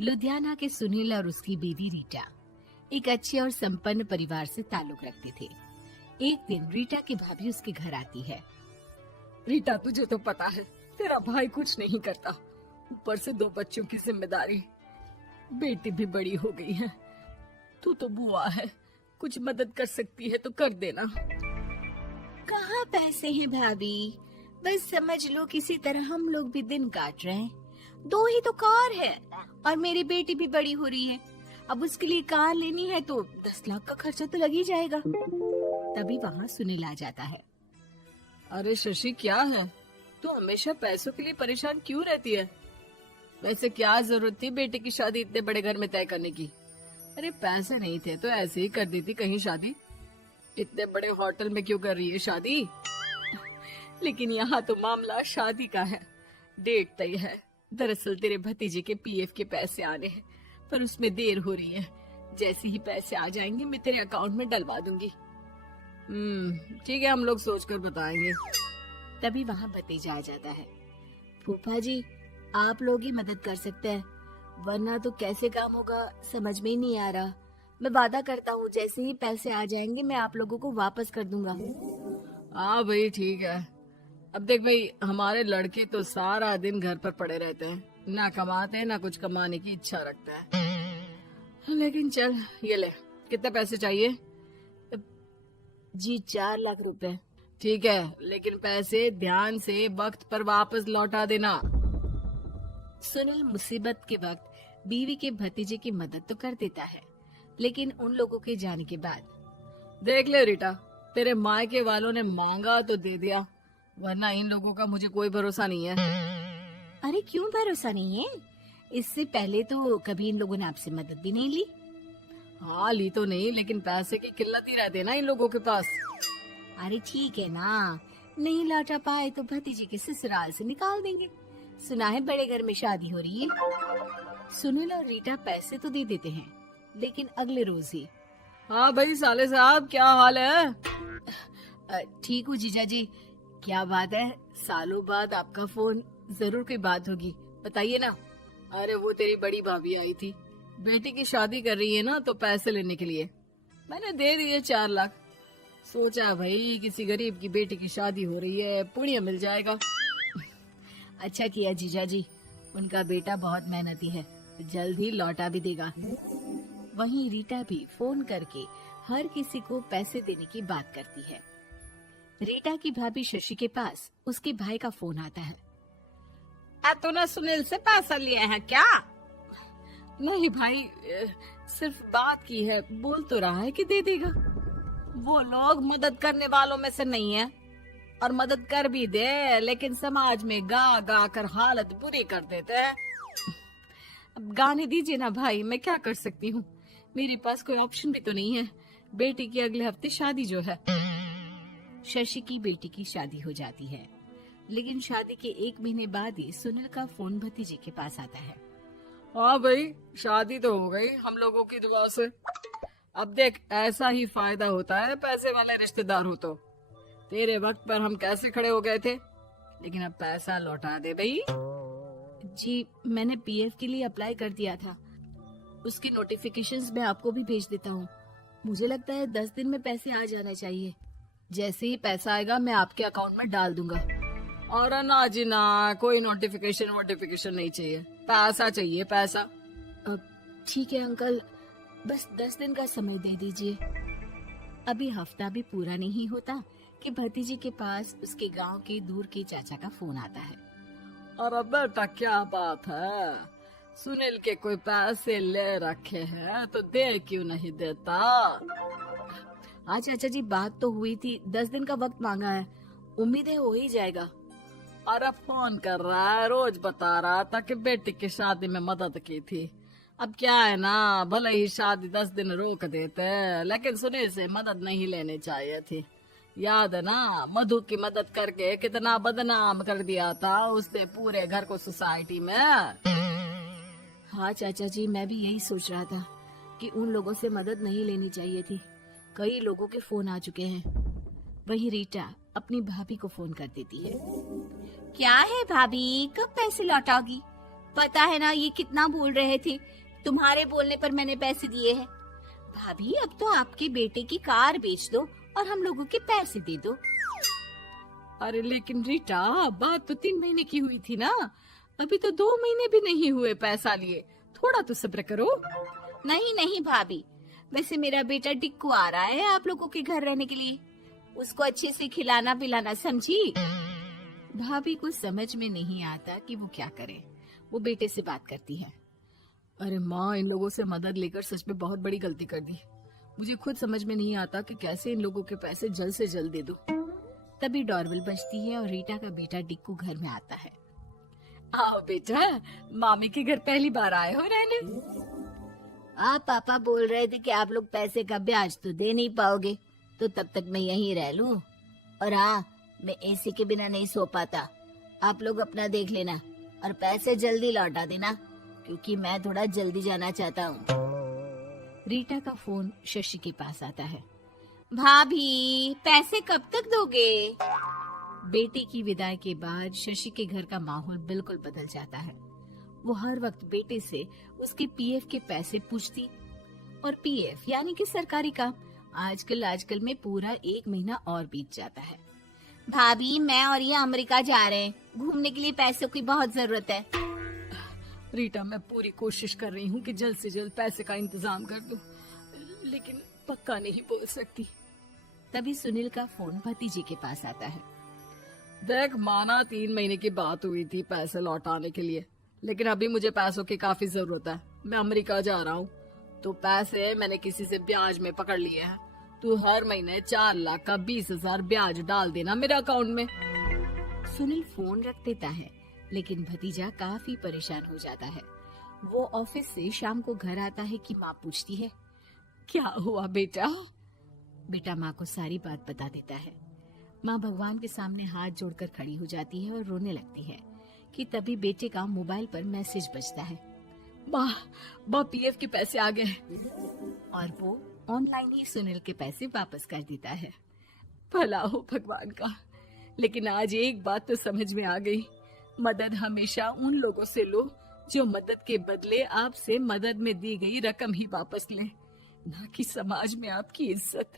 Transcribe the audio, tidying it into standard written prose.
लुधियाना के सुनील और उसकी बीवी रीटा एक अच्छे और संपन्न परिवार से ताल्लुक रखते थे। एक दिन रीटा की भाभी उसके घर आती है। रीटा, तुझे तो पता है तेरा भाई कुछ नहीं करता, ऊपर से 2 बच्चों की जिम्मेदारी, बेटी भी बड़ी हो गई है। तू तो बुआ है, कुछ मदद कर सकती है तो कर देना। कहाँ पैसे हैं भाभी, बस समझ लो किसी तरह हम लोग भी दिन काट रहे हैं। 2 ही तो कार है और मेरी बेटी भी बड़ी हो रही है। अब उसके लिए कार लेनी है तो 10 लाख का खर्चा तो लग ही जाएगा। तभी वहाँ सुनील आ जाता है। अरे शशि, क्या है, तू हमेशा पैसों के लिए परेशान क्यों रहती है? वैसे क्या जरूरत थी बेटी की शादी इतने बड़े घर में तय करने की? अरे पैसे नहीं थे तो ऐसे ही कर देती कहीं शादी। इतने बड़े होटल में क्यों कर रही है शादी? लेकिन यहाँ तो मामला शादी का है, डेट तय है। दरअसल तेरे भतीजे के पीएफ के पैसे आने हैं, पर उसमें देर हो रही है। जैसे ही पैसे आ जाएंगे मैं तेरे अकाउंट में डलवा दूंगी। ठीक है, हम लोग सोचकर बताएंगे। तभी वहाँ भतीजा आ जाता है। फूफा जी, आप लोग ही मदद कर सकते हैं, वरना तो कैसे काम होगा समझ में ही नहीं आ रहा। मैं वादा करता हूँ जैसे ही पैसे आ जाएंगे मैं आप लोगों को वापस कर दूंगा। हाँ भाई, ठीक है। अब देख भाई, हमारे लड़के तो सारा दिन घर पर पड़े रहते हैं, ना कमाते हैं ना कुछ कमाने की इच्छा रखता है। लेकिन चल, ये ले, कितने पैसे चाहिए? जी 4 लाख रुपए। ठीक है, लेकिन पैसे ध्यान से वक्त पर वापस लौटा देना। सुनील मुसीबत के वक्त बीवी के भतीजे की मदद तो कर देता है, लेकिन उन लोगों के जाने के बाद देख ले रीटा, तेरे मायके वालों ने मांगा तो दे दिया, वरना इन लोगों का मुझे कोई भरोसा नहीं है। अरे क्यों भरोसा नहीं है? इससे पहले तो कभी इन लोगों ने आपसे मदद भी नहीं ली। हाँ, ली तो नहीं, लेकिन पैसे की किल्लत ही रहती है ना इन लोगों के पास। अरे ठीक है ना, नहीं लौटा पाए तो भतीजे के ससुराल से निकाल देंगे। सुना है बड़े घर में शादी हो रही है। सुनील और रीटा पैसे तो दे देते हैं, लेकिन अगले रोज ही। हाँ भाई साले साहब, क्या हाल है? ठीक हूँ जीजा जी। क्या बात है, सालों बाद आपका फोन, जरूर कोई बात होगी, बताइए ना। अरे वो तेरी बड़ी भाभी आई थी, बेटी की शादी कर रही है ना, तो पैसे लेने के लिए मैंने दे दिए 4 लाख। सोचा भाई किसी गरीब की बेटी की शादी हो रही है, पुण्य मिल जाएगा। अच्छा किया जीजा जी, उनका बेटा बहुत मेहनती है, जल्द ही लौटा भी देगा। वहीं रीटा भी फोन करके हर किसी को पैसे देने की बात करती है। रीटा की भाभी शशि के पास उसके भाई का फोन आता है। तूने सुनील से पैसा लिया है क्या? नहीं भाई, सिर्फ बात की है, बोल तो रहा है कि दे देगा। वो लोग मदद करने वालों में से नहीं है, और मदद कर भी दे लेकिन समाज में गा गा कर हालत बुरी कर देते हैं। अब गाने दीजिए ना भाई, मैं क्या कर सकती हूँ, मेरे पास कोई ऑप्शन भी तो नहीं है। बेटी की अगले हफ्ते शादी जो है। शशि की बेटी की शादी हो जाती है, लेकिन शादी के 1 महीने बाद ही सुनील का फोन भतीजे के पास आता है। हाँ भाई, शादी तो हो गई हम लोगों की दुआ से। अब देख, ऐसा ही फायदा होता है पैसे वाले रिश्तेदार हो तो। तेरे वक्त पर हम कैसे खड़े हो गए थे, लेकिन अब पैसा लौटा दे भाई। जी, मैंने पीएफ के लिए अप्लाई कर दिया था, उसकी नोटिफिकेशंस मैं आपको भी भेज देता हूँ। मुझे लगता है 10 दिन में पैसे आ जाना चाहिए। जैसे ही पैसा आएगा मैं आपके अकाउंट में डाल दूंगा। और ना जी ना, कोई नोटिफिकेशन नहीं चाहिए, पैसा चाहिए, पैसा। ठीक है अंकल, बस 10 दिन का समय दे दीजिए। अभी हफ्ता भी पूरा नहीं होता कि भतीजे के पास उसके गांव के दूर के चाचा का फोन आता है। अरे बेटा, क्या बात है, सुनील के कोई पैसे ले रखे हैं तो दे क्यों नहीं देता? हाँ चाचा जी, बात तो हुई थी, 10 दिन का वक्त मांगा है, उम्मीद है हो ही जाएगा। अरे फोन कर रहा है, रोज बता रहा था कि बेटी की शादी में मदद की थी। अब क्या है ना, भले ही शादी 10 दिन रोक देते, लेकिन सुनील से मदद नहीं लेनी चाहिए थी। याद है ना, मधु की मदद करके कितना बदनाम कर दिया था उसने पूरे घर को सोसाइटी में। हाँ चाचा जी, मैं भी यही सोच रहा था कि उन लोगों से मदद नहीं लेनी चाहिए थी। कई लोगों के फोन आ चुके हैं। वहीं रीटा अपनी भाभी को फोन कर देती है। क्या है भाभी, कब पैसे लौटाओगी? पता है ना ये कितना बोल रहे थे, तुम्हारे बोलने पर मैंने पैसे दिए हैं। भाभी अब तो आपके बेटे की कार बेच दो और हम लोगों के पैसे दे दो। अरे लेकिन रीटा, बात तो 3 महीने की हुई थी ना, अभी तो 2 महीने भी नहीं हुए पैसा लिए, थोड़ा तो सब्र करो। नहीं नहीं भाभी, वैसे मेरा बेटा टिक्कू आ रहा है आप लोगों के घर रहने के लिए, उसको अच्छे से खिलाना पिलाना, समझी। भाभी को समझ में नहीं आता कि वो क्या करे। वो बेटे से बात करती है। अरे माँ, इन लोगों से मदद लेकर सच में बहुत बड़ी गलती कर दी। मुझे खुद समझ में नहीं आता कि कैसे इन लोगों के पैसे जल्द से जल्द दे दूं। तभी डोरबेल बजती है और रीटा का बेटा टिक्कू घर में आता है। आओ बेटा, मामी के घर पहली बार आए हो रहने। आप पापा बोल रहे थे कि आप लोग पैसे का ब्याज तो दे नहीं पाओगे, तो तब तक मैं यहीं रह लूं। और हाँ, मैं एसी के बिना नहीं सो पाता। आप लोग अपना देख लेना और पैसे जल्दी लौटा देना, क्योंकि मैं थोड़ा जल्दी जाना चाहता हूँ। रीटा का फोन शशि के पास आता है। भाभी, पैसे कब तक दोगे? बेटे की विदाई के बाद शशि के घर का माहौल बिल्कुल बदल जाता है। वो हर वक्त बेटे से उसके पीएफ के पैसे पूछती, और पीएफ यानी कि सरकारी काम। आजकल में पूरा 1 महीना और बीत जाता है। भाभी, मैं और ये अमेरिका जा रहे हैं, घूमने के लिए पैसों की बहुत जरूरत है। रीटा, मैं पूरी कोशिश कर रही हूँ कि जल्द से जल्द पैसे का इंतजाम कर दूं, लेकिन पक्का नहीं बोल सकती। तभी सुनील का फोन भतीजे के पास आता है। देख माना 3 महीने की बात हुई थी पैसे लौटाने के लिए, लेकिन अभी मुझे पैसों की काफी जरूरत है। मैं अमेरिका जा रहा हूँ, तो पैसे मैंने किसी से ब्याज में पकड़ लिए हैं। तू हर महीने 4 लाख का 20,000 ब्याज डाल देना मेरे अकाउंट में। सुनील फोन रख देता है, लेकिन भतीजा काफी परेशान हो जाता है। वो ऑफिस से शाम को घर आता है कि माँ पूछती है, क्या हुआ बेटा? बेटा माँ को सारी बात बता देता है। माँ भगवान के सामने हाथ जोड़कर खड़ी हो जाती है और रोने लगती है कि तभी बेटे का मोबाइल पर मैसेज बजता है। माँ, पीएफ के पैसे आ गए। और वो ऑनलाइन ही सुनील के पैसे वापस कर देता है। भला हो भगवान का। लेकिन आज एक बात तो समझ में आ गई, मदद हमेशा उन लोगों से लो जो मदद के बदले आपसे मदद में दी गई रकम ही वापस लें, ना कि समाज में आपकी इज्जत।